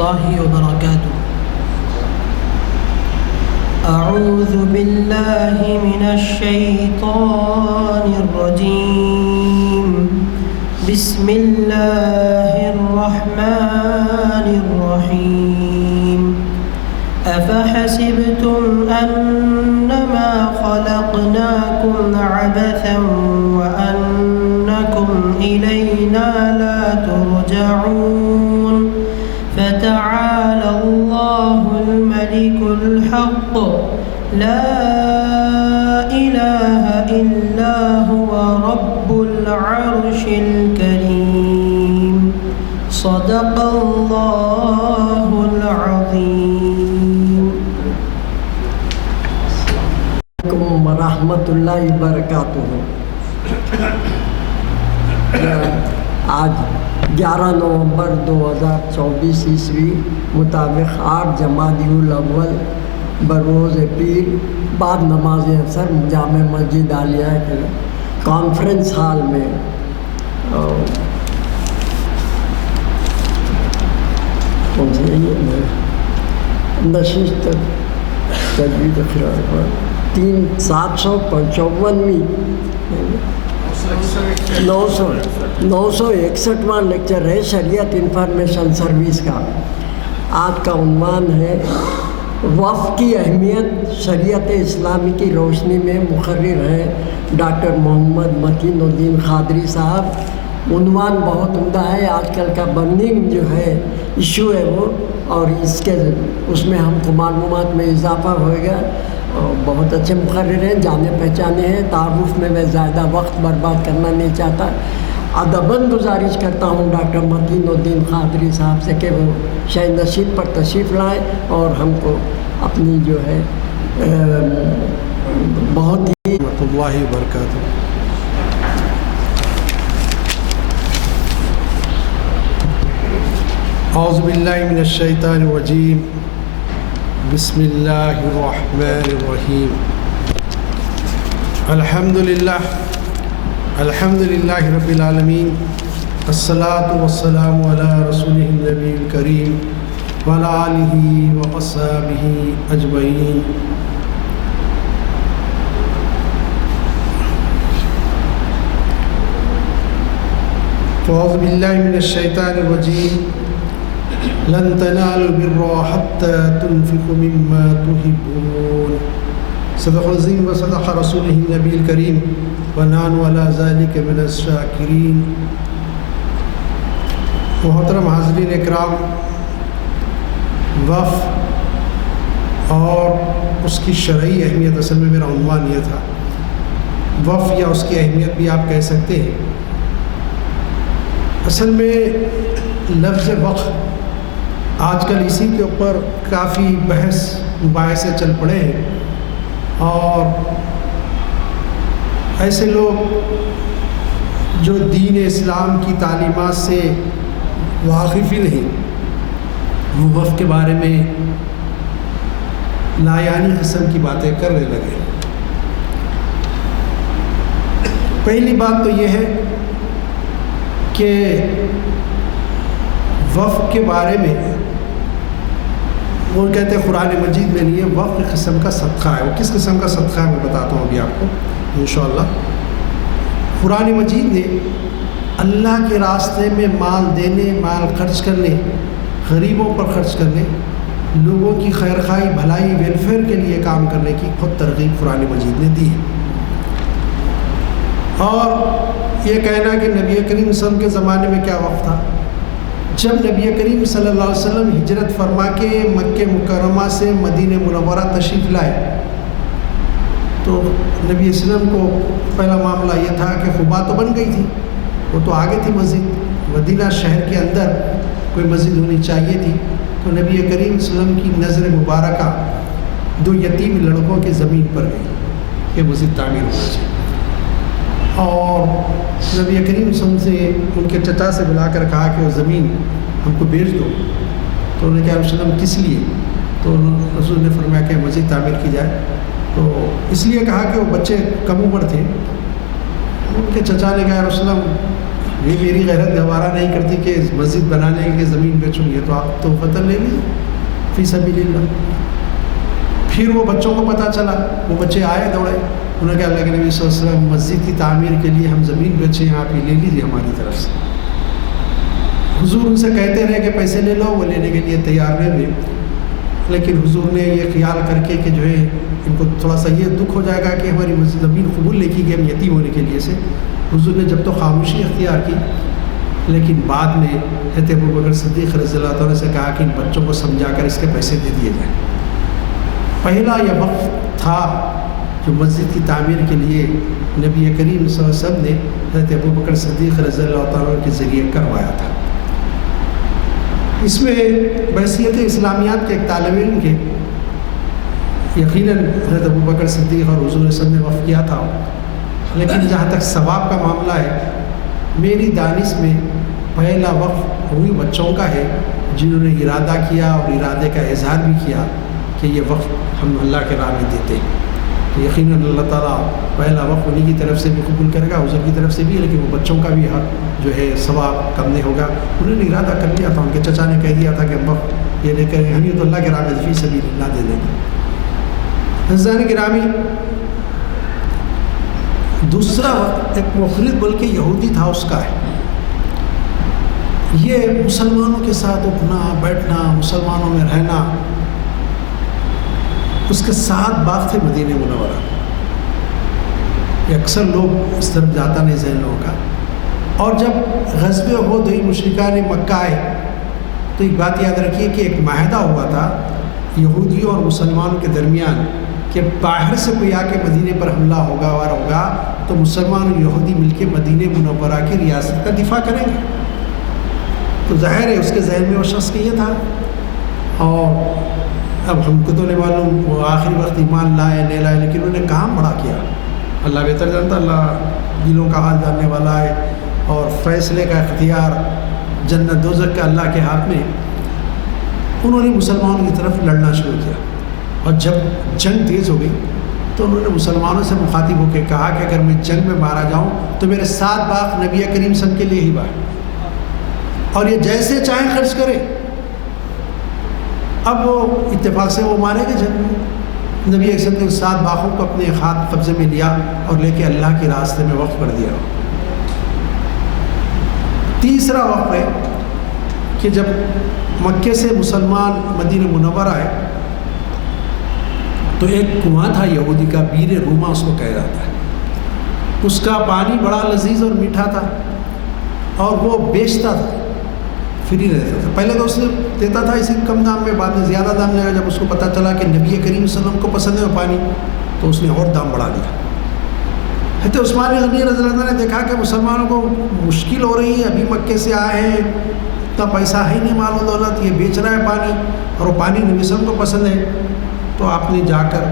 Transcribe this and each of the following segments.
الله وبركاته. أعوذ بالله من الشيطان الرجيم. بسم الله الرحمن الرحيم. أفحسبتم أنما خلقناكم عبثا وأنكم إلينا لا ترجعون. فتعالى الله الملك الحق لا إله إلا هو رب العرش الكريم. صدق الله العظيم. ورحمۃ اللہ وبرکاتہ. آج 11 نومبر 2024 عیسوی مطابق 8 جمادی الاول بروز پیر بعد نماز اثر جامع مسجد عالیہ کے کانفرنس ہال میں نشست تجوید خراب 755ویں 961واں لیکچر ہے شریعت انفارمیشن سروس کا. آج کا عنوان ہے وقف کی اہمیت شریعت اسلامی کی روشنی میں. مقرر ہیں ڈاکٹر محمد متین الدین قادری صاحب. عنوان بہت عمدہ ہے. آج کل کا برننگ جو ہے ایشو ہے وہ، اور اس میں ہم کو معلومات میں اضافہ ہوئے گا. بہت اچھے مقرر ہیں، جانے پہچانے ہیں. تعارف میں میں زیادہ وقت برباد کرنا نہیں چاہتا. ادباً گزارش کرتا ہوں ڈاکٹر متین الدین قادری صاحب سے کہ وہ شہ نشید پر تشریف لائیں اور ہم کو اپنی جو ہے بہت ہی رحمۃ اللہ وبرکاتہ. اعوذ باللہ من الشیطان الرجیم. بسم اللہ الرحمن الرحیم. الحمد للہ رب العالمین. الصلاۃ والسلام علی رسولہ النبی الکریم وعلی آلہ وأصحابہ اجمعین. اعوذ باللہ من الشیطان الرجیم. لن تنالوا البر حتى تنفقوا مما تحبون. صدق العظیم وصدق رسولہ النبی الکریم ونحن علی ذلک من الشاکرین. محترم حاضرین اکرام، وقف اور اس کی شرعی اہمیت، اصل میں میرا عنوان یہ تھا. وقف یا اس کی اہمیت بھی آپ کہہ سکتے ہیں. اصل میں لفظ وقف آج کل اسی کے اوپر کافی بحث مباحثے چل پڑے ہیں، اور ایسے لوگ جو دین اسلام کی تعلیمات سے واقف ہی نہیں، وہ وقف کے بارے میں لایعنی قسم کی باتیں کرنے لگے. پہلی بات تو یہ ہے کہ وقف کے بارے میں وہ کہتے ہیں قرآن مجید میں نہیں ہے. وقف قسم کا صدقہ ہے. وہ کس قسم کا صدقہ ہے میں بتاتا ہوں ابھی آپ کو انشاءاللہ. قرآن مجید نے اللہ کے راستے میں مال دینے، مال خرچ کرنے، غریبوں پر خرچ کرنے، لوگوں کی خیرخواہی، بھلائی، ویلفیئر کے لیے کام کرنے کی خود ترغیب قرآن مجید نے دی ہے. اور یہ کہنا کہ نبی کریم صلی اللہ علیہ وسلم کے زمانے میں کیا وقف تھا. جب نبی کریم صلی اللہ علیہ وسلم ہجرت فرما کے مکہ مکرمہ سے مدینہ منورہ تشریف لائے تو نبی وسلم کو پہلا معاملہ یہ تھا کہ قباء تو بن گئی تھی، وہ تو آگے تھی مسجد. مدینہ شہر کے اندر کوئی مسجد ہونی چاہیے تھی. تو نبی کریم صلی اللہ علیہ وسلم کی نظر مبارکہ 2 یتیم لڑکوں کی زمین پر گئی کہ مسجد تعمیر ہونا چاہیے. اور نبی کریم صلی اللہ علیہ وسلم سے ان کے چچا سے بلا کر کہا کہ وہ زمین ہم کو بیچ دو. تو انہوں نے کہا رسول اللہ کس لیے؟ تو رسول نے فرمایا کہ مسجد تعمیر کی جائے. تو اس لیے کہا کہ وہ بچے کم عمر تھے. ان کے چچا نے کہا رسول اللہ یہ میری غیرت گوارا نہیں کرتی کہ مسجد بنانے کے زمین بیچوں، یہ تو آپ تو فتح لے لیجیے فی سبیل اللہ۔ پھر وہ بچوں کو پتہ چلا، وہ بچے آئے دوڑے، انہوں نے کہا اللہ کے نبی صلی اللہ علیہ وسلم مسجد کی تعمیر کے لیے ہم زمین بیچے ہیں، آپ یہ لے لیجیے ہماری طرف سے۔ حضور ان سے کہتے رہے کہ پیسے لے لو، وہ لینے کے لیے تیار نہیں ہوئے، لیکن حضور نے یہ خیال کر کے کہ جو ہے ان کو تھوڑا سا یہ دکھ ہو جائے گا کہ ہماری زمین قبول نہیں کی گئی ہم یتیم ہونے کے لیے سے، حضور نے جب تو خاموشی اختیار کی، لیکن بعد میں حضرت ابوبکر صدیق رضی اللہ عنہ سے کہا کہ ان بچوں کو سمجھا کر اس کے پیسے دے دیے جائیں۔ پہلا یہ وقت تھا جو مسجد کی تعمیر کے لیے نبی کریم صلی اللہ علیہ وسلم نے حضرت ابوبکر صدیق رضی اللہ عنہ کے ذریعے کروایا تھا۔ اس میں بحیثیت اسلامیات کے ایک طالب علم کے یقیناً حضرت ابوبکر صدیق اور حضور صلی اللہ علیہ وسلم نے وقف کیا تھا، لیکن جہاں تک ثواب کا معاملہ ہے میری دانش میں پہلا وقف وہی بچوں کا ہے جنہوں نے ارادہ کیا اور ارادے کا اظہار بھی کیا کہ یہ وقف ہم اللہ کے راہ میں دیتے ہیں۔ تو یقیناً اللہ تعالیٰ پہلا وقف انہیں کی طرف سے بھی قبول کرے گا، حضور کی طرف سے بھی، لیکن وہ بچوں کا بھی حق جو ہے ثواب کم نہیں ہوگا۔ انہوں نے ارادہ کر لیا تھا، ان کے چچا نے کہہ دیا تھا کہ ہم وقف یہ لے کر ہم یہ تو اللہ کے راہ میں فی سبیل اللہ دے دیں گے۔ عزیزان گرامی، دوسرا وقت ایک مخلص بلکہ یہودی تھا اس کا ہے، یہ مسلمانوں کے ساتھ اٹھنا بیٹھنا، مسلمانوں میں رہنا۔ اس کے 7 باغ تھے مدینہ منورہ، یہ اکثر لوگ اس طرف جاتا نہیں ذہن لوگوں کا۔ اور جب غزوہ احد ہوئی مشرکان مکہ آئے تو ایک بات یاد رکھیے کہ ایک معاہدہ ہوا تھا یہودیوں اور مسلمانوں کے درمیان کہ باہر سے کوئی آ کے مدینے پر حملہ ہوگا اور ہوگا تو مسلمان اور یہودی مل کے مدینہ منورہ کی ریاست کا دفاع کریں گے۔ تو ظاہر ہے اس کے ذہن میں وہ شخص یہ تھا، اور اب ہم کو تو نہیں معلوم وہ آخری وقت ایمان لائے نہیں لائے، لیکن انہوں نے کام بڑا کیا۔ اللہ بہتر جانتا، اللہ دلوں کا حال جاننے والا ہے، اور فیصلے کا اختیار جنت دوزخ کا اللہ کے ہاتھ میں۔ انہوں نے مسلمانوں کی طرف لڑنا شروع کیا، اور جب جنگ تیز ہو گئی تو انہوں نے مسلمانوں سے مخاطب ہو کے کہا کہ اگر میں جنگ میں مارا جاؤں تو میرے 7 باغ نبی کریم صلی اللہ علیہ وسلم کے لیے ہی باغ، اور یہ جیسے چاہیں خرچ کرے۔ اب وہ اتفاق سے وہ مارے گئے جنگ میں، نبی صلی اللہ علیہ وسلم نے 7 باغوں کو اپنے ہاتھ قبضے میں لیا اور لے کے اللہ کے راستے میں وقف کر دیا۔ تیسرا وقف ہے کہ جب مکے سے مسلمان مدینہ منورہ آئے تو ایک کنواں تھا یہودی کا، بیر روما اس کو کہا جاتا ہے، اس کا پانی بڑا لذیذ اور میٹھا تھا، اور وہ بیچتا تھا، فری رہتا تھا۔ پہلے تو اس نے دیتا تھا اسی کم دام میں، بعد میں زیادہ دام لے گا۔ جب اس کو پتہ چلا کہ نبی کریم صلی اللہ علیہ وسلم کو پسند ہے وہ پانی، تو اس نے اور دام بڑھا دیا۔ حضرت عثمان غنی رضی اللہ عنہ نے دیکھا کہ مسلمانوں کو مشکل ہو رہی ہے، ابھی مکے سے آئے ہیں، اتنا پیسہ ہے نہیں، مال و دولت، یہ بیچ رہا ہے پانی، اور وہ پانی نبی صلی اللہ علیہ وسلم کو پسند ہے۔ تو آپ نے جا کر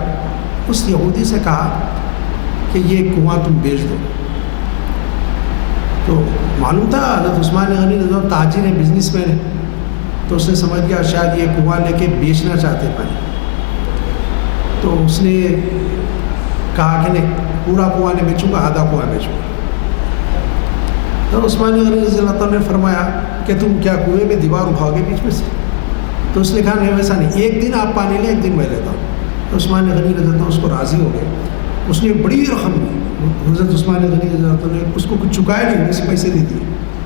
اس یہودی سے کہا کہ یہ کنواں تم بیچ دو۔ تو معلوم تھا حضرت عثمان غنی رضی اللہ عنہ تاجر ہے، بزنس مین ہے، تو اس نے سمجھ گیا شاید یہ کنواں لے کے بیچنا چاہتے پانی۔ تو اس نے کہا کہ نہیں، پورا کنواں نہیں بیچوں گا، آدھا کنواں بیچوں گا۔ تو عثمان غنی رضی اللہ عنہ نے فرمایا کہ تم کیا کنویں میں دیوار اٹھاؤ گے بیچ میں سے؟ تو اس نے کہا نہیں ویسا نہیں، ایک دن آپ پانی لیں، ایک دن میں لیتا ہوں۔ تو عثمان غنی رضی اللہ عنہ اس کو راضی ہو گئے، اس نے بڑی رقم دی، حضرت عثمان غنی رضی اللہ عنہ نے اس کو کچھ چکایا نہیں، اس پیسے دے دیے،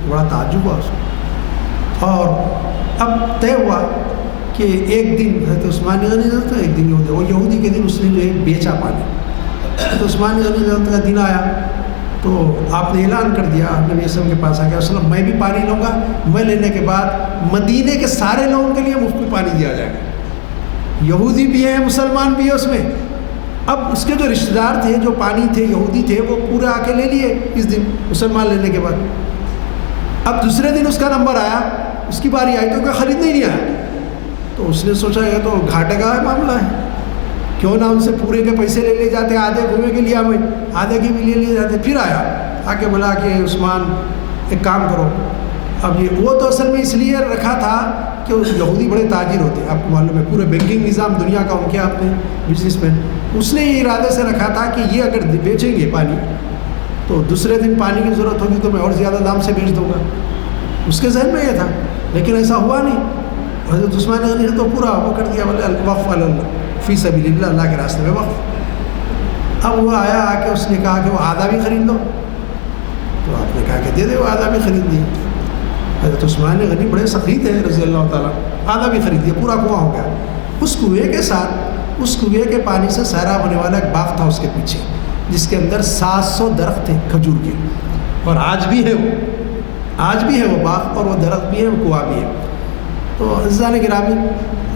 بڑا تعجب ہوا اس کو۔ اور اب طے ہوا کہ ایک دن حضرت عثمان غنی رضی اللہ عنہ، ایک دن یہودی، وہ یہودی کے دن اس نے جو ہے بیچا پانی۔ تو عثمان غنی رضی اللہ عنہ کا دن آیا تو آپ نے اعلان کر دیا، نبی صلی اللہ علیہ وسلم کے پاس آ گیا، وسلم میں بھی پانی لوں گا، میں لینے کے بعد مدینے کے سارے لوگوں کے لیے مفت میں پانی دیا جائے گا، یہودی بھی ہیں مسلمان بھی ہیں اس میں۔ اب اس کے جو رشتہ دار تھے، جو پانی تھے، یہودی تھے، وہ پورے آ کے لے لیے اس دن مسلمان لینے کے بعد۔ اب دوسرے دن اس کا نمبر آیا، اس کی باری آئی تو کوئی خریدنے ہی نہیں آیا، تو اس نے سوچا یہ تو گھاٹے کا معاملہ ہے، کیوں نہ ان سے پورے کے پیسے لے لیے جاتے، آدھے کنویں کے لیے ہمیں آدھے کے بھی لے لیے جاتے۔ پھر آیا آ کے بولا کہ عثمان ایک کام کرو، اب یہ وہ تو اصل میں اس لیے رکھا تھا کہ اس یہودی بڑے تاجر ہوتے ہیں، آپ کو معلوم ہے پورے بینکنگ نظام دنیا کا ان کے ہاتھ میں، بزنس مین، اس نے یہ ارادے سے رکھا تھا کہ یہ اگر بیچیں گے پانی تو تو دوسرے دن پانی کی ضرورت ہوگی تو میں اور زیادہ دام سے بیچ دوں گا. اس کے ذہن میں یہ تھا، لیکن ایسا ہوا نہیں. حضرت عثمان غنی نے تو پورا وہ کر دیا، بولے وقف فی سبیل اللہ، اللہ کے راستے میں وقف. اب وہ آیا، آ کے اس نے کہا کہ وہ آدھا بھی خرید لو. تو آپ نے کہا کہ دے دے، وہ آدھا بھی خرید دیا. حضرت عثمان غنی بڑے سخی تھے رضی اللہ تعالیٰ، آدھا بھی خرید دیا، پورا کنواں ہو گیا. اس کنویں کے ساتھ، اس کنویں کے پانی سے سیراب ہونے والا ایک باغ تھا اس کے پیچھے، جس کے اندر 700 درخت تھے کھجور کے، اور آج بھی ہے وہ، آج بھی ہے وہ باغ، اور وہ درخت بھی ہے، وہ کنواں بھی ہے. تو عزیزان گرامی،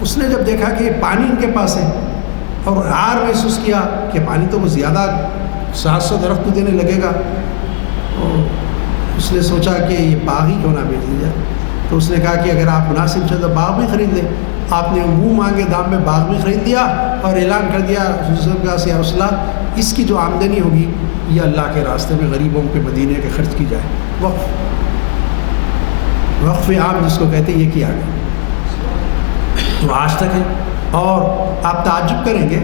اس نے جب دیکھا کہ یہ پانی ان کے پاس ہے اور عار محسوس کیا کہ پانی تو وہ زیادہ 700 درخت تو دینے لگے گا، تو اس نے سوچا کہ یہ باغ ہی کیوں نہ بیچ دیا. تو اس نے کہا کہ اگر آپ مناسب چاہتے تو باغ بھی خرید لیں. آپ نے منہ مانگے دام میں باغ بھی خرید دیا اور اعلان کر دیا یا رسول اللہ، اس کی جو آمدنی ہوگی یہ اللہ کے راستے میں غریبوں کے مدینے کے خرچ کی جائے. وقف عام جس کو کہتے ہیں، یہ کیا گیا. تو آج تک ہے. اور آپ تعجب کریں گے،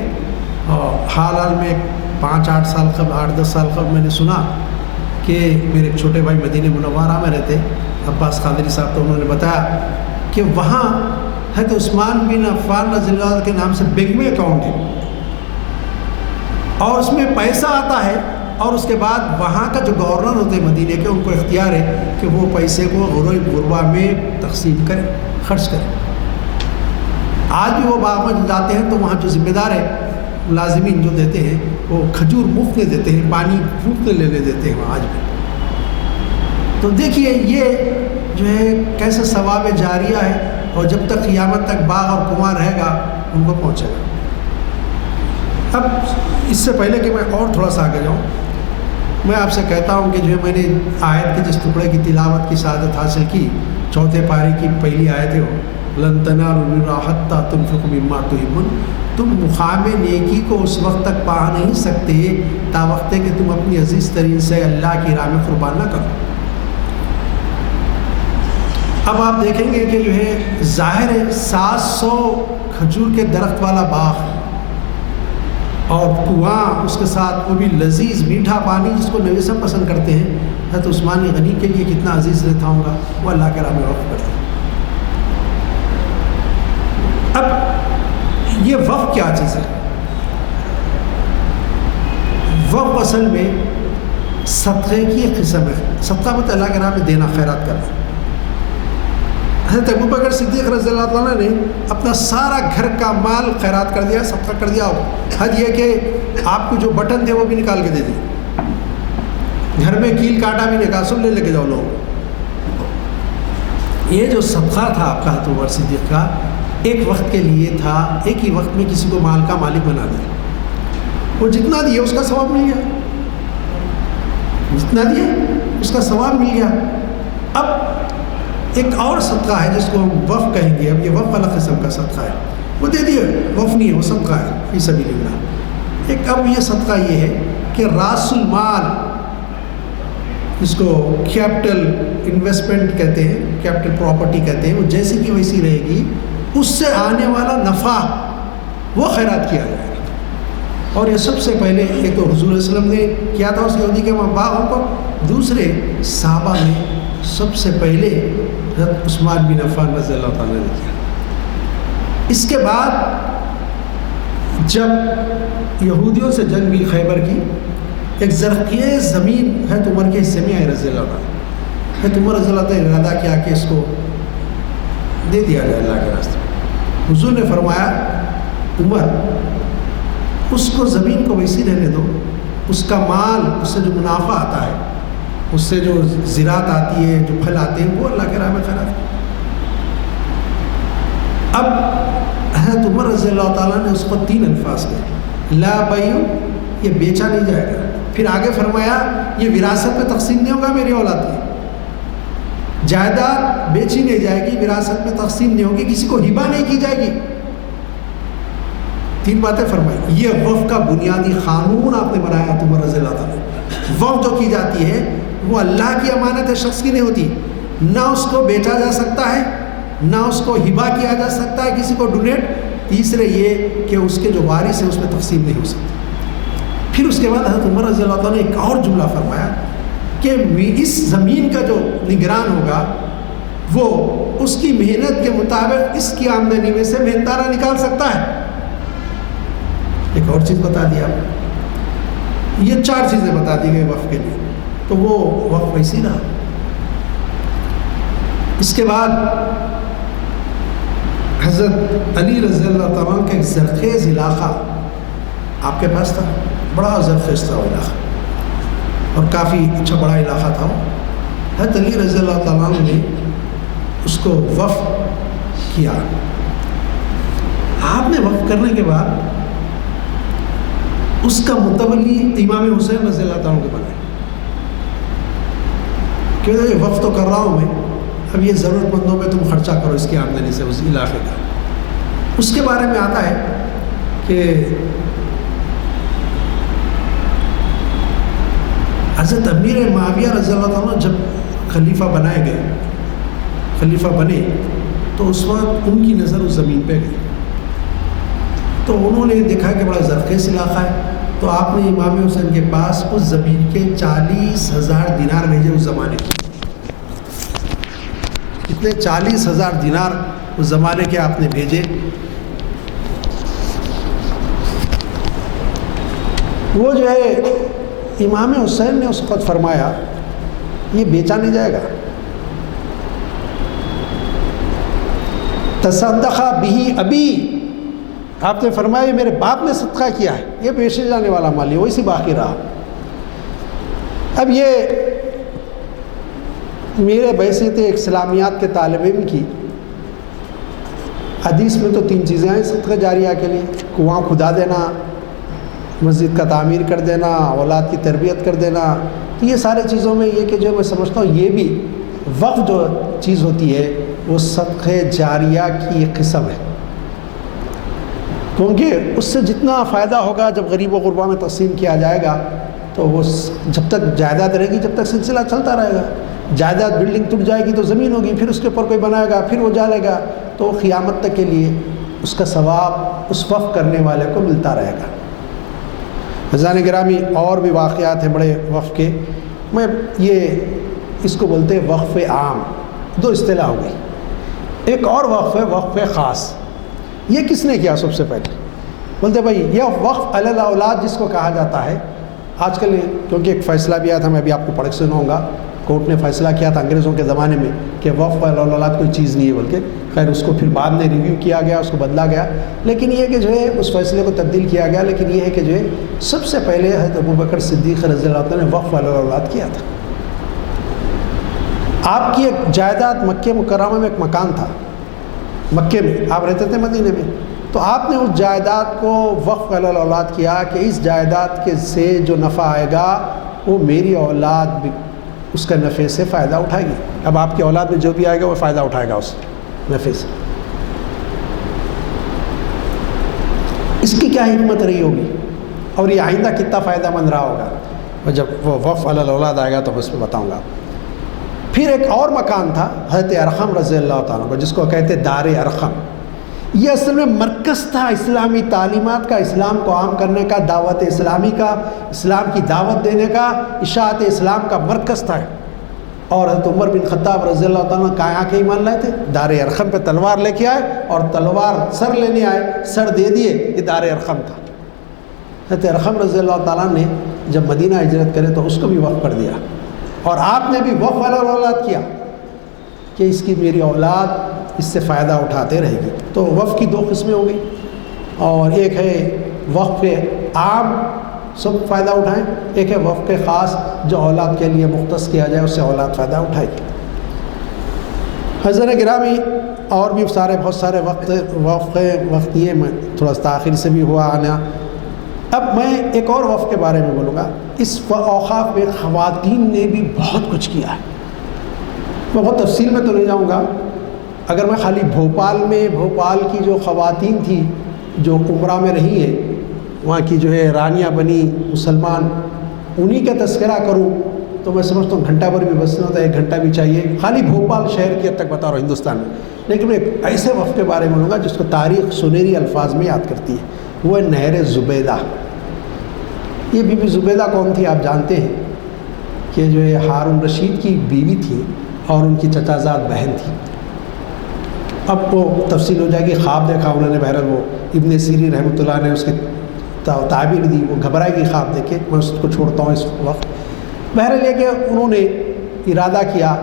حال میں 5-8 سال قبل، 8-10 سال قبل میں نے سنا کہ میرے ایک چھوٹے بھائی مدینہ منورہ میں رہتے، عباس قادری صاحب، تو انہوں نے بتایا کہ وہاں حضرت عثمان بن عفان رضی اللہ عنہ کے نام سے بینک میں اکاؤنٹ ہے، اور اس میں پیسہ آتا ہے، اور اس کے بعد وہاں کا جو گورنر ہوتے ہیں مدینے کے، ان کو اختیار ہے کہ وہ پیسے کو غربا میں تقسیم کریں، خرچ کریں. آج بھی وہ باغ میں جاتے ہیں تو وہاں جو ذمہ دار ہے، ملازمین جو دیتے ہیں، وہ کھجور مفت میں دیتے ہیں، پانی مفت میں لینے دیتے ہیں وہاں آج بھی. تو دیکھیے یہ جو ہے کیسے ثواب جاریہ ہے، اور جب تک قیامت تک باغ اور کنواں رہے گا ان کو پہنچے گا. اب اس سے پہلے کہ میں اور تھوڑا سا آگے جاؤں، میں آپ سے کہتا ہوں کہ جو ہے میں نے آیت کے جس ٹکڑے کی تلاوت کی سعادت حاصل کی، 4 پارے کی پہلی آیت ہے وہ، لن تنالوا البر حتی تنفقوا مما تحبون. تم مقام نیکی کو اس وقت تک پا نہیں سکتے تا وقت کہ تم اپنی عزیز ترین سے اللہ کی راہ میں قربان نہ کرو. اب آپ دیکھیں گے کہ جو ہے ظاہر ہے 700 کھجور کے درخت والا باغ اور کنواں، اس کے ساتھ وہ بھی لذیذ میٹھا پانی جس کو نبی صاحب پسند کرتے ہیں. حضرت عثمان غنی کے لیے کتنا عزیز رہتا ہوں گا، وہ اللہ کے راہ میں وقف کرتے ہیں. اب یہ وقف کیا چیز ہے؟ وقف اصل میں صدقے کی ایک قسم ہے. صدقہ مت اللہ کے راہ میں دینا، خیرات کرنا. حضرت ابوبکر صدیق رضی اللہ عنہ نے اپنا سارا گھر کا مال خیرات کر دیا، صدقہ کر دیا. حد یہ کہ آپ کو جو بٹن تھے وہ بھی نکال کے دے دیے، گھر میں کیل کاٹا بھی نکال، سب لے کے جاؤ لوگ. یہ جو صدقہ تھا آپ کا حضرت ابوبکر صدیق کا، ایک وقت کے لیے تھا، ایک ہی وقت میں کسی کو مال کا مالک بنا دیا. وہ جتنا دیے اس کا ثواب مل گیا، جتنا دیے اس کا ثواب مل گیا. اب ایک اور صدقہ ہے جس کو ہم وقف کہیں گے. اب یہ وقف والا قسم کا صدقہ ہے، وہ دے دیے، وقف نہیں ہے، وہ صدقہ ہے فی سبیل اللہ. ایک اب یہ صدقہ یہ ہے کہ راس المال، جس کو کیپٹل انویسٹمنٹ کہتے ہیں، کیپٹل پراپرٹی کہتے ہیں، وہ جیسی کی ویسی رہے گی، اس سے آنے والا نفع وہ خیرات کیا جائے گا. اور یہ سب سے پہلے ایک تو حضور علیہ وسلم نے کیا تھا اس یہودی کے وہاں باغوں کو، دوسرے صحابہ نے سب سے پہلے حضرت عثمان بن عفان رضی اللہ تعالیٰ نے کیا. اس کے بعد جب یہودیوں سے جنگ بھی خیبر کی، ایک زرخیز زمین حضرت عمر کے حصے میں آئی رضی اللہ تعالیٰ. حضرت عمر رضی اللہ تعالیٰ نے ارادہ کیا کہ اس کو دے دیا جائے اللہ کے راستے میں. حضور نے فرمایا عمر اس کو زمین کو ویسی رہنے دو، اس کا مال، اس سے جو منافع آتا ہے، اس سے جو زراعت آتی ہے، جو پھل آتے ہیں، وہ اللہ کے راہ میں خیرات. اب حضرت عمر رضی اللہ تعالیٰ نے اس کو 3 الفاظ کہے، لا بیع، یہ بیچا نہیں جائے گا. پھر آگے فرمایا یہ وراثت میں تقسیم نہیں ہوگا میری اولاد کی، جائیداد بیچی نہیں جائے گی، وراثت میں تقسیم نہیں ہوگی، کسی کو ہبہ نہیں کی جائے گی. 3 باتیں فرمائی. یہ وقف کا بنیادی قانون آپ نے بنایا عمر رضی اللہ تعالیٰ. وقف جو کی جاتی ہے وہ اللہ کی امانت ہے، شخص کی نہیں ہوتی. نہ اس کو بیچا جا سکتا ہے، نہ اس کو ہبہ کیا جا سکتا ہے کسی کو ڈونیٹ. تیسرے یہ کہ اس کے جو وارث ہیں اس میں تقسیم نہیں ہو سکتی. پھر اس کے بعد حضرت عمر رضی اللہ تعالیٰ نے ایک اور جملہ فرمایا کہ اس زمین کا جو نگران ہوگا وہ اس کی محنت کے مطابق اس کی آمدنی میں سے محنتارہ نکال سکتا ہے۔ ایک اور چیز بتا دیا، یہ 4 چیزیں بتا دی گئی وقف کے لیے، تو وہ وقف ویسی رہا۔ اس کے بعد حضرت علی رضی اللہ تعالیٰ عنہ کا ایک زرخیز علاقہ آپ کے پاس تھا، بڑا زرخیز تھا وہ علاقہ اور کافی اچھا بڑا علاقہ تھا۔ حضرت علی رضی اللہ تعالیٰ عنہ نے اس کو وقف کیا۔ آپ نے وقف کرنے کے بعد اس کا متولی امام حسین رضی اللہ تعالیٰ عنہ کو بنائے کہ یہ وقف تو کر رہا ہوں میں، اب یہ ضرورت مندوں پہ تم خرچہ کرو اس کی آمدنی سے اس علاقے کا۔ اس کے بارے میں آتا ہے کہ حضرت امیر معاویہ رضی اللہ تعالیٰ جب خلیفہ بنائے گئے، خلیفہ بنے، تو اس وقت ان کی نظر اس زمین پہ گئی، تو انہوں نے دیکھا کہ بڑا زرخیز علاقہ ہے، تو آپ نے امام حسین کے پاس اس زمین کے 40,000 دینار بھیجے اس زمانے کے۔ اتنے 40,000 دینار اس زمانے کے آپ نے بھیجے۔ وہ جو ہے امام حسین نے اس وقت فرمایا یہ بیچا نہیں جائے گا، تصدق بہ ابی، آپ نے فرمایا یہ میرے باپ نے صدقہ کیا ہے، یہ بیچے جانے والا مال ہے، ویسی باقی رہا۔ اب یہ میرے بحیثیت ایک اسلامیات کے طالب علم کی حدیث میں تو 3 چیزیں ہیں صدقہ جاریہ کے لیے: کنواں کھدا دینا، مسجد کا تعمیر کر دینا، اولاد کی تربیت کر دینا۔ تو یہ سارے چیزوں میں یہ کہ جو میں سمجھتا ہوں یہ بھی وقف جو چیز ہوتی ہے وہ صدقہ جاریہ کی ایک قسم ہے، کیونکہ اس سے جتنا فائدہ ہوگا جب غریب و غربا میں تقسیم کیا جائے گا تو وہ جب تک جائیداد رہے گی جب تک سلسلہ چلتا رہے گا۔ جائیداد بلڈنگ ٹوٹ جائے گی تو زمین ہوگی، پھر اس کے اوپر کوئی بنائے گا، پھر وہ جالے گا، تو قیامت تک کے لیے اس کا ثواب اس وقف کرنے والے کو ملتا رہے گا۔ عزیزان گرامی، اور بھی واقعات ہیں بڑے وقف کے، میں یہ اس کو بولتے ہیں وقف عام، 2 اصطلاح ہو گئی۔ ایک اور وقف ہے وقف خاص۔ یہ کس نے کیا؟ سب سے پہلے بولتے بھائی یہ وقف علی الاولاد جس کو کہا جاتا ہے، آج کل کیونکہ ایک فیصلہ بھی آیا تھا، میں ابھی آپ کو پڑھ کے سناؤں گا، کورٹ نے فیصلہ کیا تھا انگریزوں کے زمانے میں کہ وقف علی الاولاد کوئی چیز نہیں ہے، بلکہ خیر اس کو پھر بعد میں ریویو کیا گیا، اس کو بدلا گیا، لیکن یہ کہ جو ہے اس فیصلے کو تبدیل کیا گیا، لیکن یہ ہے کہ جو ہے سب سے پہلے حضرت ابوبکر صدیق رضی اللہ عنہ نے وقف علی الاولاد کیا تھا۔ آپ کی ایک جائیداد مکہ مکرمہ میں ایک مکان تھا، مکے میں آپ رہتے تھے، مدینے میں، تو آپ نے اس جائیداد کو وقف علی الاولاد کیا کہ اس جائیداد کے سے جو نفع آئے گا وہ میری اولاد بھی اس کا نفع سے فائدہ اٹھائے گی۔ اب آپ کی اولاد میں جو بھی آئے گا وہ فائدہ اٹھائے گا اس نفع سے۔ اس کی کیا حکمت رہی ہوگی اور یہ آئندہ کتنا فائدہ مند رہا ہوگا، اور جب وہ وقف علی الاولاد آئے گا تو اس میں بتاؤں گا۔ پھر ایک اور مکان تھا حضرت ارقم رضی اللہ تعالیٰ کو، جس کو کہتے دار ارقم۔ یہ اصل میں مرکز تھا اسلامی تعلیمات کا، اسلام کو عام کرنے کا، دعوت اسلامی کا، اسلام کی دعوت دینے کا، اشاعت اسلام کا مرکز تھا۔ اور حضرت عمر بن خطاب رضی اللہ تعالیٰ کہاں آ کے ایمان لائے تھے؟ دار ارقم پہ تلوار لے کے آئے اور تلوار سر لینے آئے، سر دے دیے، یہ دار ارقم تھا۔ حضرت ارقم رضی اللہ تعالیٰ نے جب مدینہ ہجرت کرے تو اس کو بھی وقف کر دیا، اور آپ نے بھی وقف علی الاولاد کیا کہ اس کی میری اولاد اس سے فائدہ اٹھاتے رہے گی۔ تو وقف کی 2 قسمیں ہو گئی، اور ایک ہے وقف عام سب فائدہ اٹھائیں، ایک ہے وقف خاص جو اولاد کے لیے مختص کیا جائے، اس سے اولاد فائدہ اٹھائے گی۔ حضرت گرامی، اور بھی بہت سارے وقت یہ میں تھوڑا تاخیر سے بھی ہوا آنا۔ اب میں ایک اور وقف کے بارے میں بولوں گا۔ اس اوقاف میں خواتین نے بھی بہت کچھ کیا ہے، میں بہت تفصیل میں تو نہیں جاؤں گا۔ اگر میں خالی بھوپال کی جو خواتین تھی جو عمرہ میں رہی ہیں، وہاں کی جو ہے رانیاں بنی مسلمان، انہی کا تذکرہ کروں تو میں سمجھتا ہوں گھنٹہ بھر بھی بس نہیں ہوتا، 1 گھنٹہ بھی چاہیے، خالی بھوپال شہر کی حد تک بتا رہا ہوں ہندوستان میں۔ لیکن میں ایک ایسے وقف کے بارے میں بولوں گا جس کو تاریخ سنہری الفاظ میں یاد کرتی ہے، وہ ہے نہر زبیدہ۔ یہ بی بی زبیدہ کون تھی آپ جانتے ہیں؟ کہ جو ہے ہارون رشید کی بیوی تھی اور ان کی چچا زاد بہن تھی. اب وہ تفصیل ہو جائے گی. خواب دیکھا انہوں نے، بہرحال وہ ابن سیرین رحمۃ اللہ نے اس کی تعبیر دی. وہ گھبرائے گی خواب دیکھ کے، میں اس کو چھوڑتا ہوں اس وقت. بہرحال یہ کہ انہوں نے ارادہ کیا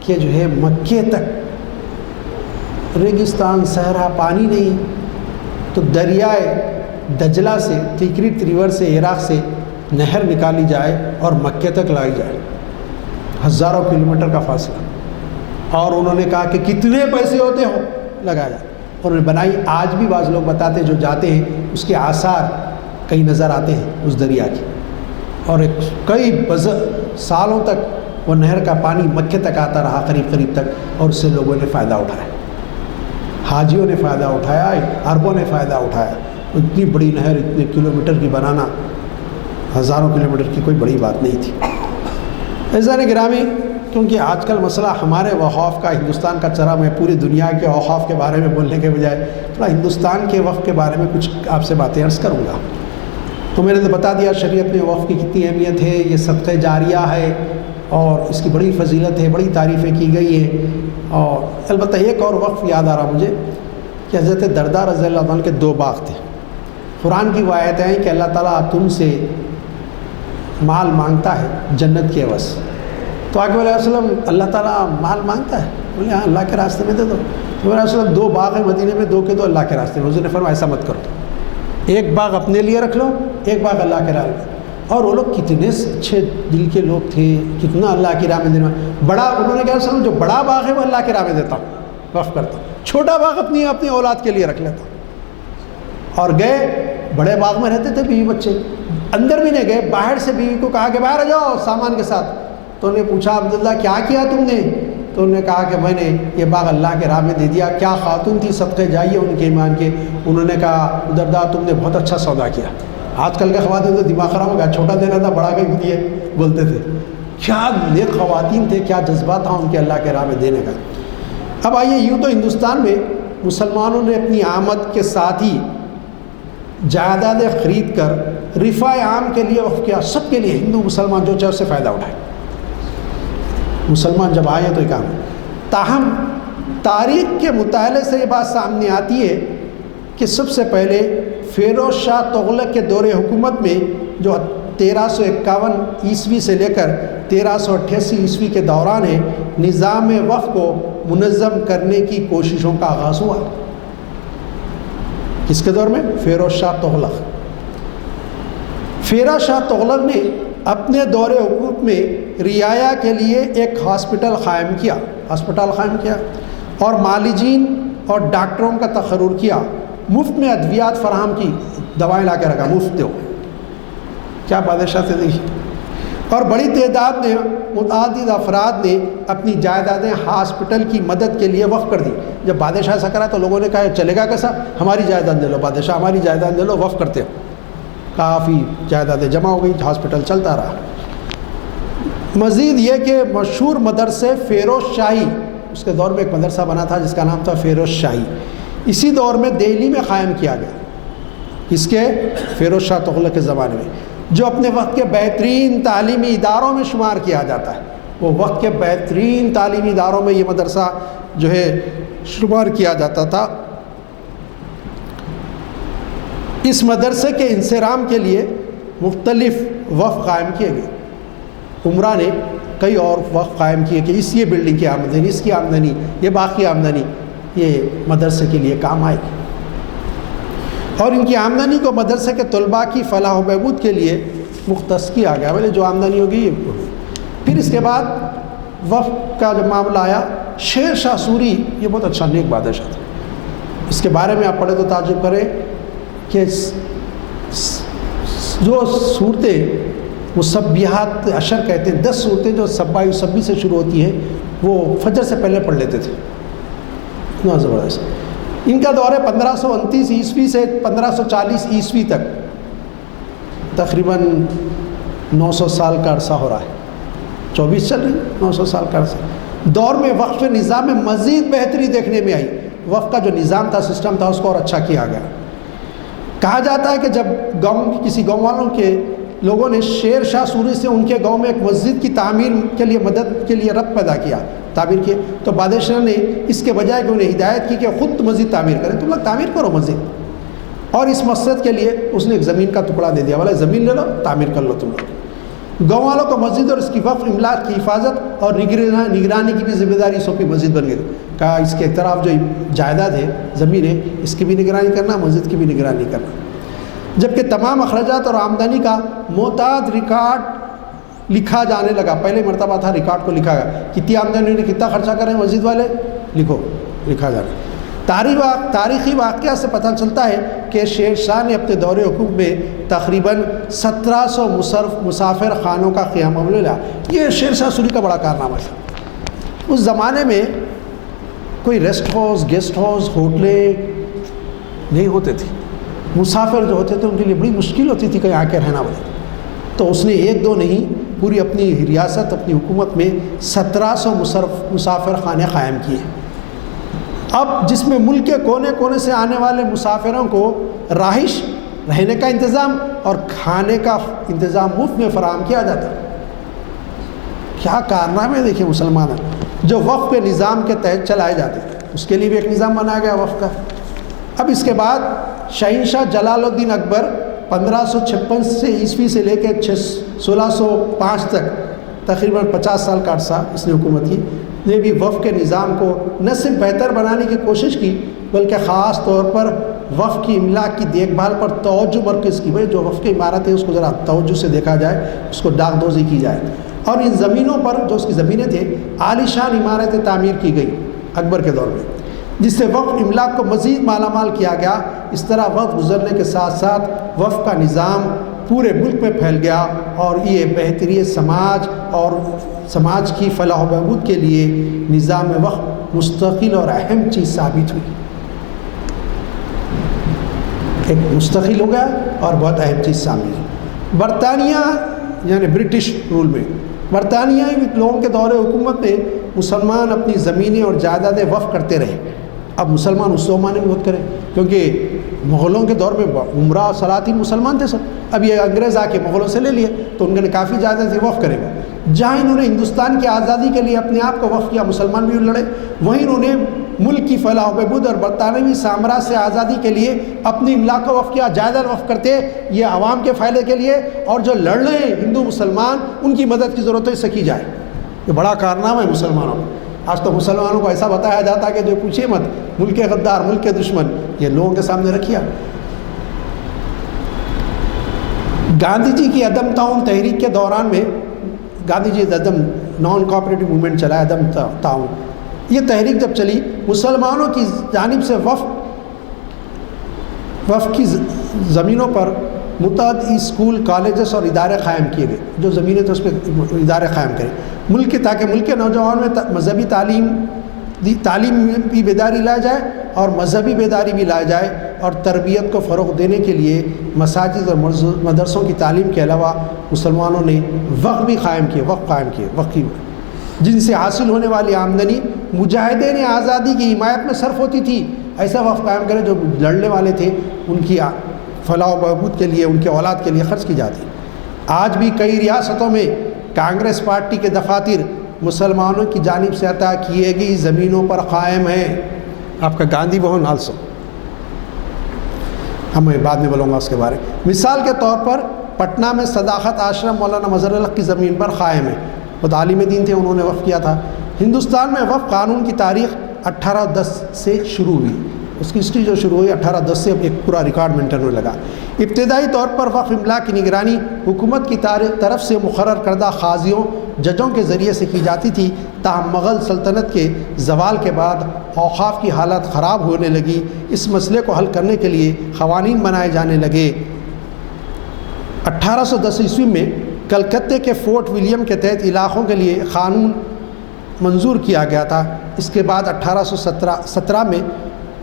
کہ جو ہے مکے تک ریگستان، صحرا، پانی نہیں، تو دریائے دجلہ سے، تیکریت ریور سے، عراق سے نہر نکالی جائے اور مکے تک لائی جائے، ہزاروں کلومیٹر کا فاصلہ. اور انہوں نے کہا کہ کتنے پیسے ہوتے ہوں لگایا جائے. انہوں نے بنائی. آج بھی بعض لوگ بتاتے ہیں جو جاتے ہیں اس کے آثار کئی نظر آتے ہیں اس دریا کے، اور کئی سالوں تک وہ نہر کا پانی مکے تک آتا رہا، قریب تک، اور اس سے لوگوں نے فائدہ اٹھایا. حاجیوں نے فائدہ اٹھایا، عربوں نے فائدہ اٹھایا. اتنی بڑی نہر اتنے کلومیٹر کی بنانا، ہزاروں کلومیٹر کی کوئی بڑی بات نہیں تھی. عزیزان گرامی، کیونکہ آج کل مسئلہ ہمارے اوقاف کا، ہندوستان کا چرا، میں پوری دنیا کے اوقاف کے بارے میں بولنے کے بجائے تھوڑا ہندوستان کے وقف کے بارے میں کچھ آپ سے باتیں عرض کروں گا. تو میں نے تو بتا دیا شریعت میں وقف کی کتنی اہمیت ہے. یہ صدقہ جاریہ ہے اور اس کی بڑی فضیلت ہے، بڑی تعریفیں کی گئی ہیں. اور البتہ ایک اور وقف یاد آ رہا مجھے کہ حضرت درداء رضی اللہ عنہ کے 2 باغ تھے. قرآن کی وہ آیتیں ہیں کہ اللہ تعالیٰ تم سے مال مانگتا ہے جنت کے عوض. تو آگے علیہ وسلم اللہ تعالیٰ مال مانگتا ہے؟ بولے ہاں، اللہ کے راستے میں دے دو. تو علیہ وسلم 2 باغ ہیں مدینے میں، 2 کے 2 اللہ کے راستے میں. حضور نے فرمایا ایسا مت کرو، ایک باغ اپنے لیے رکھ لو، ایک باغ اللہ کے راہ میں. اور وہ لوگ کتنے اچھے دل کے لوگ تھے، کتنا اللہ کی راہ میں دینا. بڑا انہوں نے کہا وسلم جو بڑا باغ ہے وہ اللہ کے راہ میں دیتا ہوں، وقف کرتا ہوں. چھوٹا باغ اپنی اولاد کے لیے رکھ لیتا ہوں. اور گئے، بڑے باغ میں رہتے تھے بیوی بچے، اندر بھی نہیں گئے. باہر سے بیوی کو کہا کہ باہر آ جاؤ سامان کے ساتھ. تو انہوں نے پوچھا عبداللہ کیا کیا تم نے؟ تو انہوں نے کہا کہ میں نے یہ باغ اللہ کے راہ میں دے دیا. کیا خاتون تھی صدقے جائیے ان کے ایمان کے. انہوں نے کہا درداء تم نے بہت اچھا سودا کیا. آج کل کے خواتین تو دماغ خراب ہو گیا، چھوٹا دینا تھا بڑا کہیں دیے بولتے تھے. کیا نیک خواتین تھے، کیا جذبہ تھا ان کے اللہ کے راہ میں دینے کا. اب آئیے، یوں تو ہندوستان میں مسلمانوں نے اپنی آمد کے ساتھ ہی جائیدادیں خرید کر رفاع عام کے لیے وقف کیا. سب کے لیے، ہندو مسلمان جو چاہے اس سے فائدہ اٹھائے. مسلمان جب آئے تو یہ کام. تاہم تاریخ کے مطالعے سے یہ بات سامنے آتی ہے کہ سب سے پہلے فیروز شاہ تغلق کے دور حکومت میں، جو 1351 عیسوی سے لے کر 1388 عیسوی کے دوران ہے، نظام وقف کو منظم کرنے کی کوششوں کا آغاز ہوا. کس کے دور میں؟ فیروز شاہ تغلق. فیروز شاہ تغلق نے اپنے دور حکومت میں رعایا کے لیے ایک ہاسپٹل قائم کیا اور معالجین اور ڈاکٹروں کا تقرر کیا. مفت میں ادویات فراہم کی، دوائیں لا کے رکھا، مفت دو. کیا بادشاہ سے دیکھی. اور بڑی تعداد میں متعدد افراد نے اپنی جائیدادیں ہاسپٹل کی مدد کے لیے وقف کر دی. جب بادشاہ ایسا کرا تو لوگوں نے کہا چلے گا کیسا، ہماری جائیداد دے لو بادشاہ، ہماری جائیداد دے لو، وقف کرتے ہو. کافی جائیدادیں جمع ہو گئی، ہاسپٹل چلتا رہا. مزید یہ کہ مشہور مدرسے فیروز شاہی، اس کے دور میں ایک مدرسہ بنا تھا جس کا نام تھا فیروز شاہی، اسی دور میں دہلی میں قائم کیا گیا. اس کے فیروز شاہ تغلق کے زمانے میں، جو اپنے وقت کے بہترین تعلیمی اداروں میں شمار کیا جاتا ہے. وہ وقت کے بہترین تعلیمی اداروں میں یہ مدرسہ جو ہے شمار کیا جاتا تھا. اس مدرسے کے انصرام کے لیے مختلف وقف قائم کیے گئے. عمرہ نے کئی اور وقف قائم کیے کہ یہ بلڈنگ کی آمدنی، اس کی آمدنی، یہ باقی آمدنی یہ مدرسے کے لیے کام آئے گی. اور ان کی آمدنی کو مدرسے کے طلباء کی فلاح و بہبود کے لیے مختص کیا گیا. بولے جو آمدنی ہوگی. پھر اس کے بعد وقف کا جو معاملہ آیا، شیر شاہ سوری یہ بہت اچھا نیک بادشاہ تھا. اس کے بارے میں آپ پڑھے تو تعجب کریں کہ جو صورتیں مصبیحات عشر کہتے ہیں، 10 صورتیں جو سبا یسبی سے شروع ہوتی ہیں، وہ فجر سے پہلے پڑھ لیتے تھے. اتنا زبردست. ان کا دور ہے 1529 عیسوی سے 1540 عیسوی تک، تقریباً 900 سال کا عرصہ ہو رہا ہے. 24 چل رہی، 900 سال کا عرصہ. دور میں وقف نظام میں مزید بہتری دیکھنے میں آئی. وقف کا جو نظام تھا، سسٹم تھا، اس کو اور اچھا کیا گیا. کہا جاتا ہے کہ جب کسی گاؤں والوں کے لوگوں نے شیر شاہ سوری سے ان کے گاؤں میں ایک مسجد کی تعمیر کے لیے مدد کے لیے ربط پیدا کیا، تعمیر کیے، تو بادشاہ نے اس کے بجائے کہ انہیں ہدایت کی کہ خود مسجد تعمیر کریں، تم لوگ تعمیر کرو مسجد، اور اس مقصد کے لیے اس نے ایک زمین کا ٹکڑا دے دیا، بولا زمین لے لو تعمیر کر لو تم لوگ۔ گاؤں والوں کو مسجد اور اس کی وقف املاک کی حفاظت اور نگرانی کی بھی ذمہ داری سونپی، مسجد بن گئی، کہا اس کے اطراف جو جائیداد ہے، زمین ہے، اس کی بھی نگرانی کرنا، مسجد کی بھی نگرانی کرنا، جبکہ تمام اخراجات اور آمدنی کا محتاط ریکارڈ لکھا جانے لگا۔ پہلے مرتبہ تھا ریکارڈ کو لکھا گیا، کتنی آمدنی نے کتنا خرچہ کریں مسجد والے، لکھو، لکھا جانا۔ تاریخی واقعہ سے پتہ چلتا ہے کہ شیر شاہ نے اپنے دور حکومت میں تقریباً 1700 مسافر خانوں کا قیام لیا۔ یہ شیر شاہ سوری کا بڑا کارنامہ تھا۔ اس زمانے میں کوئی ریسٹ ہاؤس، گیسٹ ہاؤس، ہوٹلیں نہیں ہوتے تھے، مسافر جو ہوتے تھے ان کے لیے بڑی مشکل ہوتی تھی کہیں آ کے رہنا پڑے، تو اس نے ایک دو نہیں، پوری اپنی ریاست، اپنی حکومت میں 1700 مسافر خانے قائم کیے۔ اب جس میں ملک کے کونے کونے سے آنے والے مسافروں کو رہائش، رہنے کا انتظام اور کھانے کا انتظام مفت میں فراہم کیا جاتا۔ کیا کارنامے دیکھیں مسلمان، جو وقف کے نظام کے تحت چلائے جاتے، اس کے لیے بھی ایک نظام بنایا گیا وقف کا۔ اب اس کے بعد شہنشاہ جلال الدین اکبر 1556 عیسوی سے لے کے 1605 تک تقریباً 50 سال کا عرصہ اس نے حکومت کی، نے بھی وقف کے نظام کو نہ صرف بہتر بنانے کی کوشش کی بلکہ خاص طور پر وقف کی املاک کی دیکھ بھال پر توجہ مرکز کی۔ بھائی جو وقف کی عمارت ہے اس کو ذرا توجہ سے دیکھا جائے، اس کو ڈاک دوزی کی جائے، اور ان زمینوں پر جو اس کی زمینیں تھے عالی شان عمارتیں تعمیر کی گئی اکبر کے دور میں، جس سے وقف املاک کو مزید مالا مال کیا گیا۔ اس طرح وقت گزرنے کے ساتھ ساتھ وقف کا نظام پورے ملک میں پھیل گیا اور یہ بہترین سماج کی فلاح و بہبود کے لیے نظام وقف مستقل اور اہم چیز ثابت ہوئی، ایک مستقل ہو گیا اور بہت اہم چیز ثابت ہوئی۔ برطانیہ یعنی برٹش رول میں، برطانیائی لوگوں کے دور حکومت میں مسلمان اپنی زمینیں اور جائیدادیں وقف کرتے رہے۔ اب مسلمان اس زمانے میں بہت کرے، کیونکہ مغلوں کے دور میں عمرہ سلاطین مسلمان تھے سب، اب یہ انگریز آ کے مغلوں سے لے لیے تو ان نے کافی جائیدادیں وقف کرے گا۔ جہاں انہوں نے ہندوستان کی آزادی کے لیے اپنے آپ کو وقف کیا، مسلمان بھی لڑے، وہیں انہوں نے ملک کی فلاح و بہبود اور برطانوی سامراج سے آزادی کے لیے اپنی املاک کو وقف کیا۔ جائیداد وقف کرتے یہ عوام کے فائدے کے لیے، اور جو لڑ رہے ہیں ہندو مسلمان ان کی مدد کی ضرورت ہے، اسے کی جائے۔ یہ بڑا کارنامہ ہے مسلمانوں کا۔ آج تو مسلمانوں کو ایسا بتایا جاتا ہے کہ جو پوچھے مت، ملک کے غدار، ملک کے دشمن، یہ لوگوں کے سامنے رکھیا۔ گاندھی جی کی عدم تعاون تحریک کے دوران میں، گاندھی جی عدم نان کوآپریٹو موومنٹ چلایا، عدم تعاون، یہ تحریک جب چلی مسلمانوں کی جانب سے وقف کی زمینوں پر متعدد اسکول، کالجز اور ادارے قائم کیے گئے، جو زمینیں تھے اس پہ ادارے قائم کرے تاکہ ملک کے نوجوانوں میں مذہبی تعلیم بھی بیداری لایا جائے اور مذہبی بیداری بھی لایا جائے، اور تربیت کو فروغ دینے کے لیے مساجد اور مدرسوں کی تعلیم کے علاوہ مسلمانوں نے وقف بھی قائم کیے، وقف کی جن سے حاصل ہونے والی آمدنی مجاہدین آزادی کی حمایت میں صرف ہوتی تھی۔ ایسا وقف قائم کرے جو لڑنے والے تھے ان کی فلاح و بہبود کے لیے، ان کے اولاد کے لیے خرچ کی جاتی۔ آج بھی کئی ریاستوں میں کانگریس پارٹی کے دفاتر مسلمانوں کی جانب سے عطا کیے گئی زمینوں پر قائم ہیں۔ آپ کا گاندھی بھون آلسو، میں بعد میں بولوں گا اس کے بارے میں۔ مثال کے طور پر پٹنہ میں صداقت آشرم مولانا مظہر الحق کی زمین پر قائم ہے، وہ عالم دین تھے، انہوں نے وقف کیا تھا۔ ہندوستان میں وقف قانون کی تاریخ 1810 سے شروع ہوئی، اس کی ہسٹری جو شروع ہوئی 1810 سے، ایک پورا ریکارڈ مینٹین ہونے لگا۔ ابتدائی طور پر وقف املاک کی نگرانی حکومت کی طرف سے مقرر کردہ قاضیوں، ججوں کے ذریعے سے کی جاتی تھی، تاہم مغل سلطنت کے زوال کے بعد اوقاف کی حالت خراب ہونے لگی۔ اس مسئلے کو حل کرنے کے لیے قوانین بنائے جانے لگے۔ 1810 عیسوی میں کلکتے کے فورٹ ولیم کے تحت علاقوں کے لیے قانون منظور کیا گیا تھا۔ اس کے بعد 1817 میں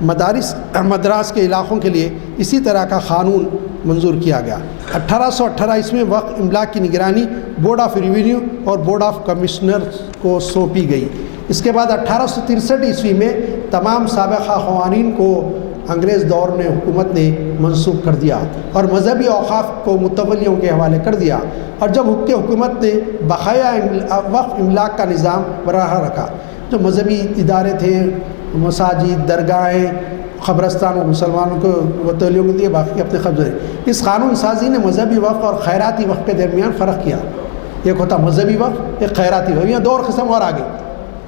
مدراس کے علاقوں کے لیے اسی طرح کا قانون منظور کیا گیا۔ 1818 عیسوی میں وقف املاک کی نگرانی بورڈ آف ریونیو اور بورڈ آف کمشنرز کو سونپی گئی۔ اس کے بعد 1863 عیسوی میں تمام سابقہ قوانین کو انگریز دور نے حکومت نے منسوخ کر دیا اور مذہبی اوقاف کو متولیوں کے حوالے کر دیا، اور جب حکومت نے بقایا وقف املاک کا نظام برقرار رکھا، جو مذہبی ادارے تھے، مساجد، درگاہیں، قبرستان و مسلمانوں کو متولیوں کو دیے، باقی اپنے قبضے۔ اس قانون سازی نے مذہبی وقف اور خیراتی وقف کے درمیان فرق کیا۔ ایک ہوتا مذہبی وقف، ایک خیراتی وقف، یہ دو اور قسم اور آگے۔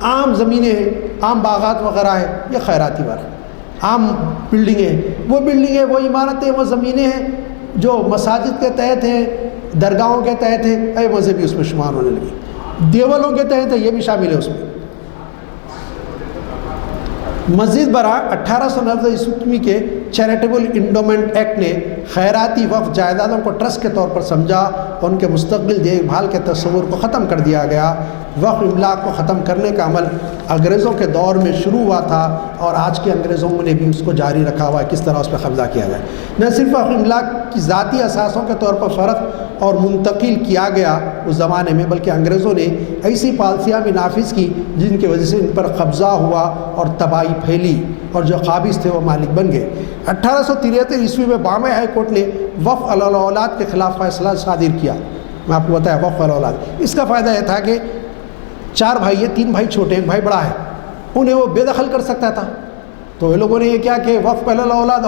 عام زمینیں ہیں، عام باغات وغیرہ ہے، یہ خیراتی وقف۔ عام بلڈنگیں، وہ بلڈنگیں، وہ عمارتیں، وہ زمینیں ہیں جو مساجد کے تحت ہیں، درگاہوں کے تحت ہیں، اے مذہبی اس میں شمار ہونے لگی۔ دیولوں کے تحت ہے، یہ بھی شامل ہے اس میں۔ مزید برآں 1890 عیسوی کے چیریٹیبل انڈومنٹ ایکٹ نے خیراتی وقف جائیدادوں کو ٹرسٹ کے طور پر سمجھا اور ان کے مستقبل دیکھ بھال کے تصور کو ختم کر دیا گیا۔ وقف املاک کو ختم کرنے کا عمل انگریزوں کے دور میں شروع ہوا تھا اور آج کے انگریزوں نے بھی اس کو جاری رکھا ہوا ہے، کس طرح اس پہ قبضہ کیا گیا۔ نہ صرف وقف املاک کی ذاتی اثاثوں کے طور پر فرق اور منتقل کیا گیا اس زمانے میں، بلکہ انگریزوں نے ایسی پالیسیاں بھی نافذ کی جن کی وجہ سے ان پر قبضہ ہوا اور تباہی پھیلی، اور جو قابض تھے وہ مالک بن گئے۔ 1873 عیسوی میں بامبے ہائی کورٹ نے وقف الاولاد کے خلاف فیصلہ صادر کیا۔ میں آپ کو بتایا وقف الاولاد، اس کا فائدہ یہ تھا کہ 4 بھائی ہیں، 3 بھائی چھوٹے ہیں، ایک بھائی بڑا ہے، انہیں وہ بے دخل کر سکتا تھا۔ تو یہ لوگوں نے یہ کیا کہ وقف الاولاد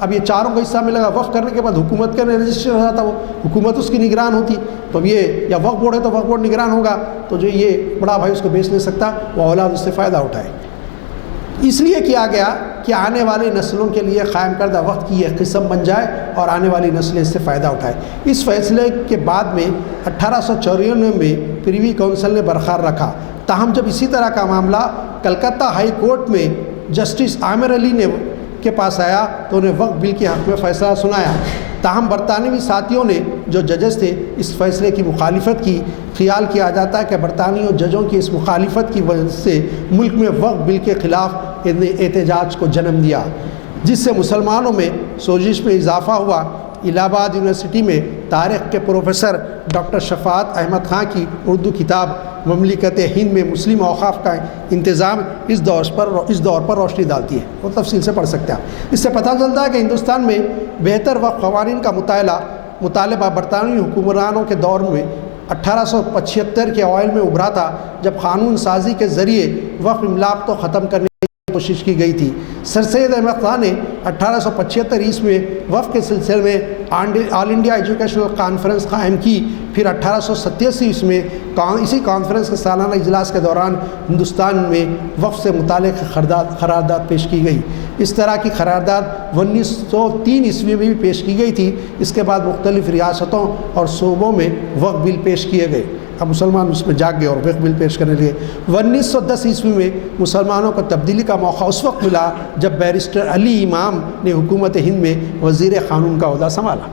اب یہ چاروں کا حصہ ملے گا۔ وقف کرنے کے بعد حکومت کا رجسٹر ہو جاتا، وہ حکومت اس کی نگران ہوتی۔ تو اب یہ یا وقف بورڈ ہے تو وقف بورڈ نگران ہوگا، تو جو یہ بڑا بھائی اس کو بیچ نہیں سکتا، وہ اولاد اس سے فائدہ اٹھائے۔ اس لیے کیا گیا کہ آنے والی نسلوں کے لیے قائم کردہ وقت کی ایک قسم بن جائے اور آنے والی نسلیں اس سے فائدہ اٹھائے۔ اس فیصلے کے بعد میں 1894 میں پریوی کونسل نے برقرار رکھا۔ تاہم جب اسی طرح کا معاملہ کلکتہ ہائی کورٹ میں جسٹس عامر علی نے کے پاس آیا تو انہیں وقف بل کے حق میں فیصلہ سنایا۔ تاہم برطانوی ساتھیوں نے جو ججز تھے اس فیصلے کی مخالفت کی۔ خیال کیا جاتا ہے کہ برطانوی ججوں کی اس مخالفت کی وجہ سے ملک میں وقف بل کے خلاف احتجاج کو جنم دیا، جس سے مسلمانوں میں سوزش میں اضافہ ہوا۔ الہ آباد یونیورسٹی میں تاریخ کے پروفیسر ڈاکٹر شفاعت احمد خان کی اردو کتاب مملکت ہند میں مسلم اوقاف کا انتظام اس دور پر روشنی ڈالتی ہے، وہ تفصیل سے پڑھ سکتے ہیں آپ۔ اس سے پتہ چلتا ہے کہ ہندوستان میں بہتر وقف قوانین کا مطالبہ برطانوی حکمرانوں کے دور میں 1875 کے اوائل میں ابھرا تھا، جب قانون سازی کے ذریعے وقف املاک کو ختم کرنے کی کوشش کی گئی تھی۔ سر سید احمد خان نے 1875 عیسوی میں وقف کے سلسلے میں آل انڈیا ایجوکیشنل کانفرنس قائم کی۔ پھر 1887 عیسوی میں اسی کانفرنس کے سالانہ اجلاس کے دوران ہندوستان میں وقف سے متعلق قرارداد پیش کی گئی۔ اس طرح کی قرارداد 1903 عیسوی میں بھی پیش کی گئی تھی۔ اس کے بعد مختلف ریاستوں اور صوبوں میں وقف بل پیش کیے گئے۔ اب مسلمان اس میں جاگ گئے اور وقف بل پیش کرنے لگے۔ 1910 عیسوی میں مسلمانوں کو تبدیلی کا موقع اس وقت ملا جب بیرسٹر علی امام نے حکومت ہند میں وزیر قانون کا عہدہ سنبھالا۔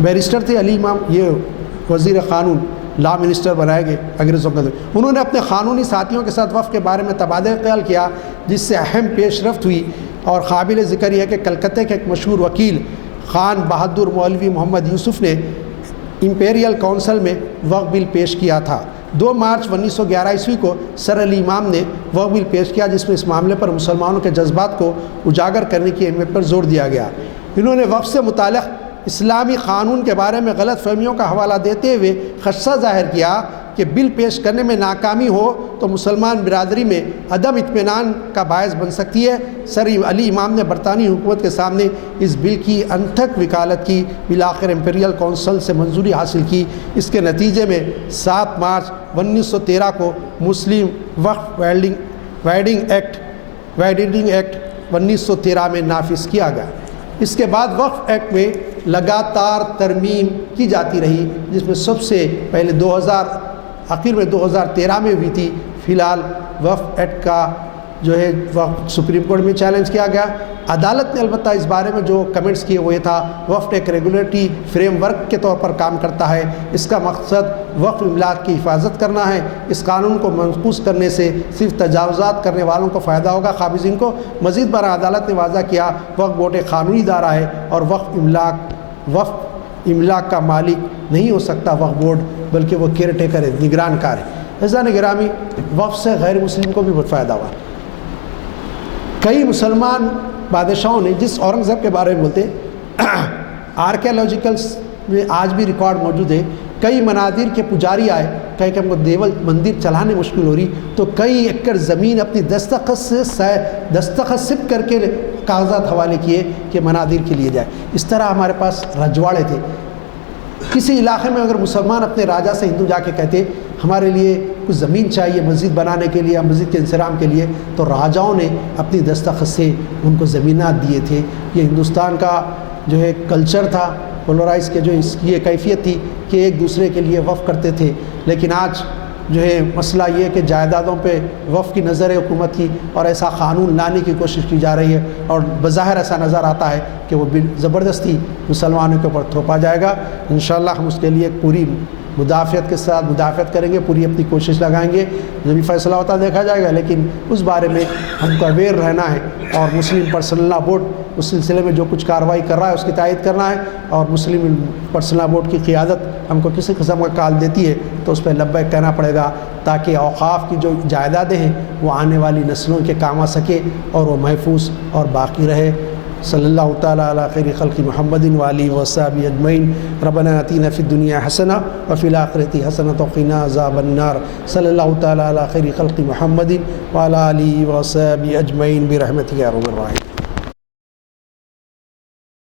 بیرسٹر تھے علی امام، یہ وزیر قانون لا منسٹر بنائے گئے انگریزوں کے۔ انہوں نے اپنے قانونی ساتھیوں کے ساتھ وقف کے بارے میں تبادلہ خیال کیا، جس سے اہم پیش رفت ہوئی، اور قابل ذکر یہ ہے کہ کلکتہ کے ایک مشہور وکیل خان بہادر مولوی محمد یوسف نے امپیریل کونسل میں وقف بل پیش کیا تھا۔ 2 مارچ 1911 عیسوی کو سر علی امام نے وقف بل پیش کیا، جس میں اس معاملے پر مسلمانوں کے جذبات کو اجاگر کرنے کی اہمیت پر زور دیا گیا۔ انہوں نے وقف سے متعلق اسلامی قانون کے بارے میں غلط فہمیوں کا حوالہ دیتے ہوئے خدشہ ظاہر کیا کہ بل پیش کرنے میں ناکامی ہو تو مسلمان برادری میں عدم اطمینان کا باعث بن سکتی ہے۔ سر علی امام نے برطانوی حکومت کے سامنے اس بل کی انتھک وکالت کی، بالآخر امپیریل کونسل سے منظوری حاصل کی۔ اس کے نتیجے میں 7 مارچ 1913 کو مسلم وقف وائڈنگ ایکٹ 1913 میں نافذ کیا گیا۔ اس کے بعد وقف ایکٹ میں لگاتار ترمیم کی جاتی رہی، جس میں سب سے پہلے 2013 میں ہوئی تھی۔ فی الحال وقف ایکٹ کا جو ہے وقف سپریم کورٹ میں چیلنج کیا گیا۔ عدالت نے البتہ اس بارے میں جو کمنٹس کیے وہ یہ تھا، وقف ایک ریگولیٹری فریم ورک کے طور پر کام کرتا ہے، اس کا مقصد وقف املاک کی حفاظت کرنا ہے۔ اس قانون کو منقوص کرنے سے صرف تجاوزات کرنے والوں کو فائدہ ہوگا، قابضین کو۔ مزید برآں عدالت نے واضح کیا وقف بورڈ ایک قانونی ادارہ ہے اور وقف املاک کا مالک نہیں ہو سکتا وقف بورڈ، بلکہ وہ کیئر ٹیکر ہے، نگران کار ہے۔ عزیزان گرامی، وقف سے غیر مسلم کو بھی بہت فائدہ ہوا۔ کئی مسلمان بادشاہوں نے، جس اورنگزیب کے بارے میں بولتے آرکیالوجیکلس میں آج بھی ریکارڈ موجود ہے، کئی منادر کے پجاری آئے، کہیں کہ ہم کو دیول مندر چلانے مشکل ہو رہی، تو کئی ایکڑ زمین اپنی دستخط صرف کر کے کاغذات حوالے کیے کہ منادر کے لیے جائے۔ اس طرح ہمارے پاس رجواڑے تھے۔ کسی علاقے میں اگر مسلمان اپنے راجا سے ہندو جا کے کہتے ہمارے لیے کچھ زمین چاہیے مسجد بنانے کے لیے، مسجد کے انصرام کے لیے، تو راجاؤں نے اپنی دستخط سے ان کو زمینات دیے تھے۔ یہ ہندوستان کا جو ہے کلچر تھا، پولرائز کے جو اس کی یہ کیفیت تھی کہ ایک دوسرے کے لیے وقف کرتے تھے۔ لیکن آج جو ہے مسئلہ یہ ہے کہ جائیدادوں پہ وقف کی نظر ہے حکومت کی، اور ایسا قانون لانے کی کوشش کی جا رہی ہے، اور بظاہر ایسا نظر آتا ہے کہ وہ زبردستی مسلمانوں کے اوپر تھوپا جائے گا۔ انشاءاللہ ہم اس کے لیے پوری مدافعت کے ساتھ مدافعت کریں گے، پوری اپنی کوشش لگائیں گے، جو بھی فیصلہ ہوتا دیکھا جائے گا، لیکن اس بارے میں ہم کو اویئر رہنا ہے، اور مسلم پرسنل لا بورڈ اس سلسلے میں جو کچھ کارروائی کر رہا ہے اس کی تائید کرنا ہے، اور مسلم پرسنل لا بورڈ کی قیادت ہم کو کسی قسم کا کال دیتی ہے تو اس پہ لبیک کہنا پڑے گا، تاکہ اوقاف کی جو جائیدادیں ہیں وہ آنے والی نسلوں کے کام آ سکے اور وہ محفوظ اور باقی رہے۔ صلی اللہ تعالیٰ علی خیر خلق محمد وآلہ وصحبہ اجمعین۔ ربنا آتنا فی الدنیا حسنہ وفی الآخرۃ حسنۃ وقنا عذاب النار۔ صلی اللہ تعالیٰ علی خیر خلق محمد وعلی آلہ وصحبہ اجمعین برحمتہ یا ارحم الراحمین۔